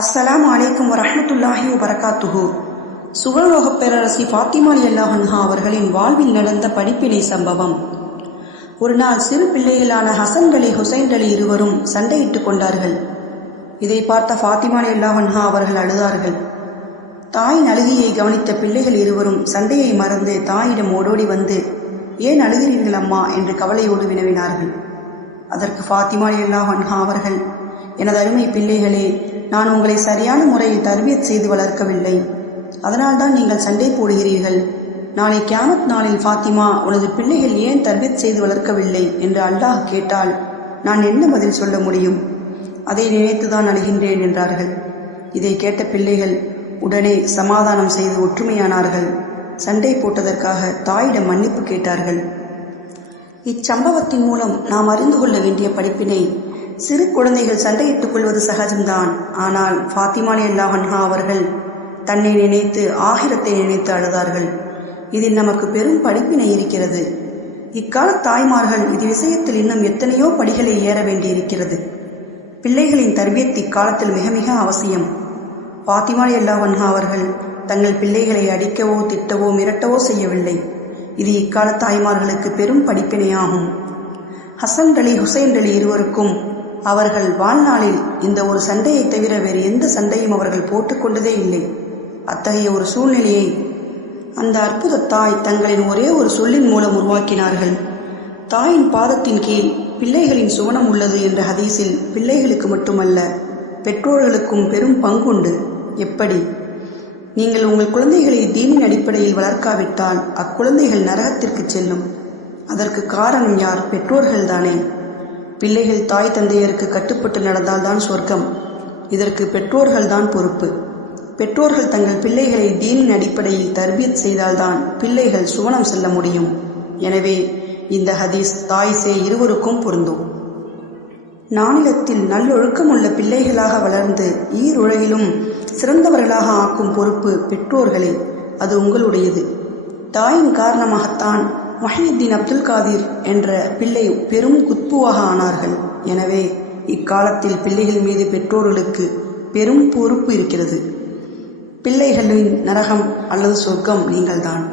அஸ்ஸலாமு அலைக்கும் வரஹ்மத்துல்லாஹி வபரகாத்துஹு. சுகலோகப் பேரரசி ஃபாத்திமா அல்லாஹ் அன்ஹா அவர்களின் வாழ்வில் நடந்த படிப்பினை சம்பவம். ஒரு நாள் சிறு பிள்ளைகளான ஹசன் அலி ஹுசைன் அலி இருவரும் சண்டையிட்டுக் கொண்டார்கள். இதை பார்த்த ஃபாத்திமா அல்லாஹ் அன்ஹா அவர்கள் அழுதார்கள். தாயின் அழுகையை கவனித்த பிள்ளைகள் இருவரும் சண்டையை மறந்து தாயிடம் ஓடோடி வந்து ஏன் அழுகிறீர்கள் அம்மா? என்று கவலையோடு வினவினார்கள். அதற்கு ஃபாத்திமா அல்லாஹ் வன்ஹா அவர்கள் எனது அருமை பிள்ளைகளே நான் உங்களை சரியான முறையில் தர்பியத் செய்து வளர்க்கவில்லை. அதனால்தான் நீங்கள் சண்டை போடுகிறீர்கள். நாளை கியாமத் நாளில் ஃபாத்திமா உனது பிள்ளைகள் ஏன் தர்பியத் செய்து வளர்க்கவில்லை? என்று அல்லாஹ் கேட்டால் நான் என்ன பதில் சொல்ல முடியும்? அதை நினைத்துதான் அழுகின்றேன் என்றார்கள். இதை கேட்ட பிள்ளைகள் உடனே சமாதானம் செய்து ஒற்றுமையானார்கள். சண்டை போட்டதற்காக தாயிடம் மன்னிப்பு கேட்டார்கள். இச்சம்பவத்தின் மூலம் நாம் அறிந்து கொள்ள வேண்டிய படிப்பினை சிறு குழந்தைகள் சண்டையிட்டுக் கொள்வது சகஜம்தான். ஆனால் ஃபாத்திமானி அல்லாஹன்ஹா அவர்கள் தன்னை நினைத்து ஆகிரத்தை நினைத்து அழுதார்கள். இதில் நமக்கு பெரும் படிப்பினை இருக்கிறது. இக்கால தாய்மார்கள் இது விஷயத்தில் இன்னும் எத்தனையோ படிகளை ஏற வேண்டியிருக்கிறது. பிள்ளைகளின் தர்பியத் இக்காலத்தில் மிக மிக அவசியம். ஃபாத்திமானி அல்லாஹன்ஹா அவர்கள் தங்கள் பிள்ளைகளை அடிக்கவோ திட்டவோ மிரட்டவோ செய்யவில்லை. இது இக்கால தாய்மார்களுக்கு பெரும் படிப்பினையாகும். ஹசன் அலி ஹுசைன் அலி இருவருக்கும் அவர்கள் வாழ்நாளில் இந்த ஒரு சண்டையை தவிர வேறு எந்த சண்டையும் அவர்கள் போட்டுக்கொண்டதே இல்லை. அத்தகைய ஒரு சூழ்நிலையை அந்த அற்புத தாய் தங்களின் ஒரே ஒரு சொல்லின் மூலம் உருவாக்கினார்கள். தாயின் பாதத்தின் கீழ் பிள்ளைகளின் சுவனம் உள்ளது என்ற ஹதீஸில் பிள்ளைகளுக்கு மட்டுமல்ல பெற்றோர்களுக்கும் பெரும் பங்குண்டு. எப்படி? நீங்கள் உங்கள் குழந்தைகளை தீனின் அடிப்படையில் வளர்க்காவிட்டால் அக்குழந்தைகள் நரகத்திற்கு செல்லும். அதற்கு காரணம் யார்? பெற்றோர்கள்தானே. பிள்ளைகள் தாய் தந்தையருக்கு கட்டுப்பட்டு நடந்தால்தான் சொர்க்கம். இதற்கு பெற்றோர்கள்தான் பொறுப்பு. பெற்றோர்கள் தங்கள் பிள்ளைகளை தீனின் அடிப்படையில் தர்பியத் செய்தால்தான் பிள்ளைகள் சுவனம் செல்ல முடியும். எனவே இந்த ஹதீஸ் தாய் சே இருவருக்கும் பொருந்தும். நானிலத்தில் நல்லொழுக்கமுள்ள பிள்ளைகளாக வளர்ந்து ஈருலகிலும் சிறந்தவர்களாக ஆக்கும் பொறுப்பு பெற்றோர்களே அது உங்களுடையது. தாயின் காரணமாகத்தான் மஹியுத்தீன் அப்துல் காதிர் என்ற பிள்ளை பெரும் குத்புவாக ஆனார்கள். எனவே இக்காலத்தில் பிள்ளைகள் மீது பெற்றோர்களுக்கு பெரும் பொறுப்பு இருக்கிறது. பிள்ளைகளின் நரகம் அல்லது சொர்க்கம் நீங்கள்தான்.